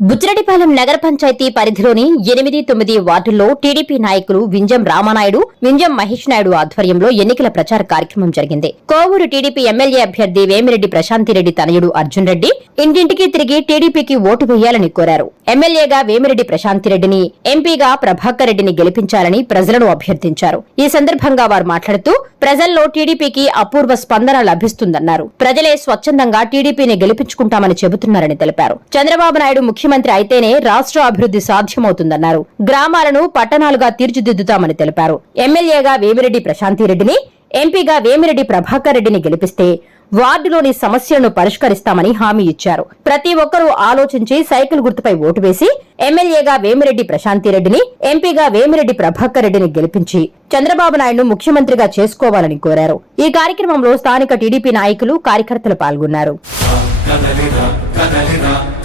బుచ్చిరెడ్డిపాలెం నగర పంచాయతీ పరిధిలోని ఎనిమిది తొమ్మిది వార్డుల్లో టీడీపీ నాయకులు వింజం రామానాయుడు వింజం మహేష్ నాయుడు ఆధ్వర్యంలో ఎన్నికల ప్రచార కార్యక్రమం జరిగింది. కోవూరు టీడీపీ ఎమ్మెల్యే అభ్యర్థి వేమిరెడ్డి ప్రశాంతిరెడ్డి తనయుడు అర్జున్ రెడ్డి ఇంటింటికి తిరిగి టీడీపీకి ఓటు వేయాలని కోరారు. ఎమ్మెల్యేగా వేమిరెడ్డి ప్రశాంతిరెడ్డిని ఎంపీగా ప్రభాకర్ రెడ్డిని గెలిపించాలని ప్రజలను అభ్యర్థించారు. ఈ సందర్భంగా వారు మాట్లాడుతూ ప్రజల్లో టీడీపీకి అపూర్వ స్పందన లభిస్తుందన్నారు. ప్రజలే స్వచ్ఛందంగా టీడీపీని గెలిపించుకుంటామని చెబుతున్నారని తెలిపారు. చంద్రబాబు నాయుడు ముఖ్యమంత్రి అయితేనే రాష్ట్ర అభివృద్ధి సాధ్యమవుతుందన్నారు. గ్రామాలను పట్టణాలుగా తీర్చిదిద్దుతామని తెలిపారు. ఎమ్మెల్యేగా వేమిరెడ్డి ప్రశాంతిరెడ్డిని ఎంపీగా వేమిరెడ్డి ప్రభాకర్ రెడ్డిని గెలిపిస్తే వార్డులోని సమస్యలను పరిష్కరిస్తామని హామీ ఇచ్చారు. ప్రతి ఒక్కరూ ఆలోచించి సైకిల్ గుర్తుపై ఓటు వేసి ఎమ్మెల్యేగా వేమిరెడ్డి ప్రశాంతిరెడ్డిని ఎంపీగా వేమిరెడ్డి ప్రభాకర్ రెడ్డిని గెలిపించి చంద్రబాబు నాయుడు ముఖ్యమంత్రిగా చేసుకోవాలని కోరారు. ఈ కార్యక్రమంలో స్థానిక టీడీపీ నాయకులు కార్యకర్తలు పాల్గొన్నారు.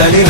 Magdalena.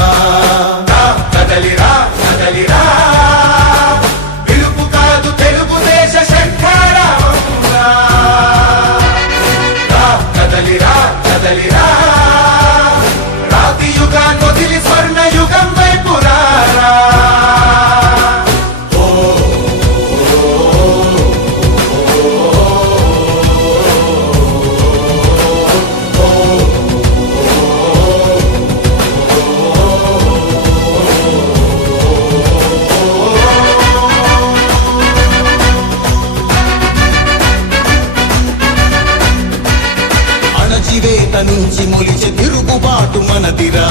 నుంచి మొలిచే తిరుగుబాటు మనదిరా.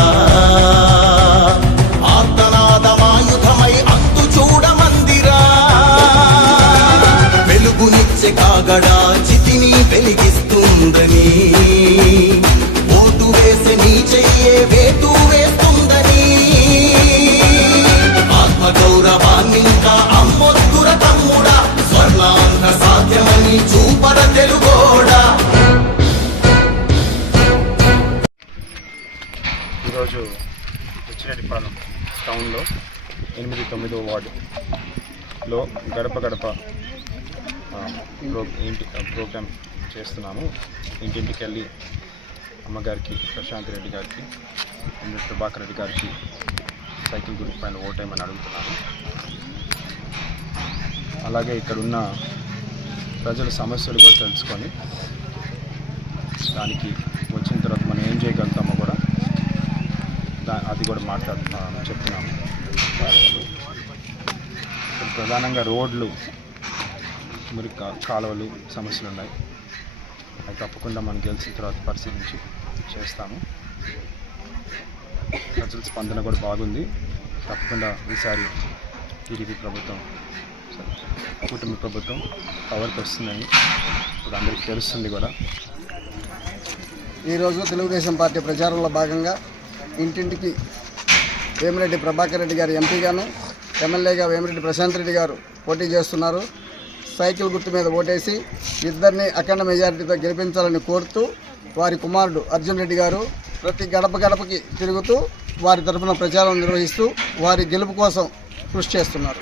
ఆర్తనాదమాయుధమై అంతు చూడమందిరా వెలుగునిచ్చే కాగడా చితిని వెలిగిస్తుందని. ఈరోజు వచ్చినటిపాలెం టౌన్లో ఎనిమిది తొమ్మిదో వార్డులో గడప గడప ప్రో ఇంటి ప్రోగ్రామ్ చేస్తున్నాము. ఇంటింటికి వెళ్ళి అమ్మగారికి ప్రశాంత్ రెడ్డి గారికి ప్రభాకర్ రెడ్డి గారికి సైకిల్ గ్రూప్ పైన ఓటేయమని అడుగుతున్నాను. అలాగే ఇక్కడున్న ప్రజల సమస్యలు కూడా తెలుసుకొని దానికి వచ్చిన తర్వాత మనం ఏం చేయగలుగుతామో కూడా అది కూడా మాట్లాడుతున్నాము చెప్తున్నాము ప్రధానంగా రోడ్లు మరి కాలువలు సమస్యలు ఉన్నాయి అవి తప్పకుండా మనం గెలిచిన తర్వాత పరిశీలించి చేస్తాము. ప్రజల స్పందన కూడా బాగుంది. తప్పకుండా ఈసారి టీడీపీ ప్రభుత్వం కూటమి ప్రభుత్వం పవర్కి వస్తుందని ఇప్పుడు అందరికీ తెలుస్తుంది కూడా. ఈరోజు తెలుగుదేశం పార్టీ ప్రచారంలో భాగంగా ఇంటింటికి వేమిరెడ్డి ప్రభాకర్ రెడ్డి గారు ఎంపీగాను ఎమ్మెల్యేగా వేమిరెడ్డి ప్రశాంత్ రెడ్డి గారు పోటీ చేస్తున్నారు. సైకిల్ గుర్తు మీద ఓటేసి ఇద్దరిని అఖండ మెజారిటీతో గెలిపించాలని కోరుతూ వారి కుమారుడు అర్జున్ రెడ్డి గారు ప్రతి గడప గడపకి తిరుగుతూ వారి తరఫున ప్రచారం నిర్వహిస్తూ వారి గెలుపు కోసం కృషి చేస్తున్నారు.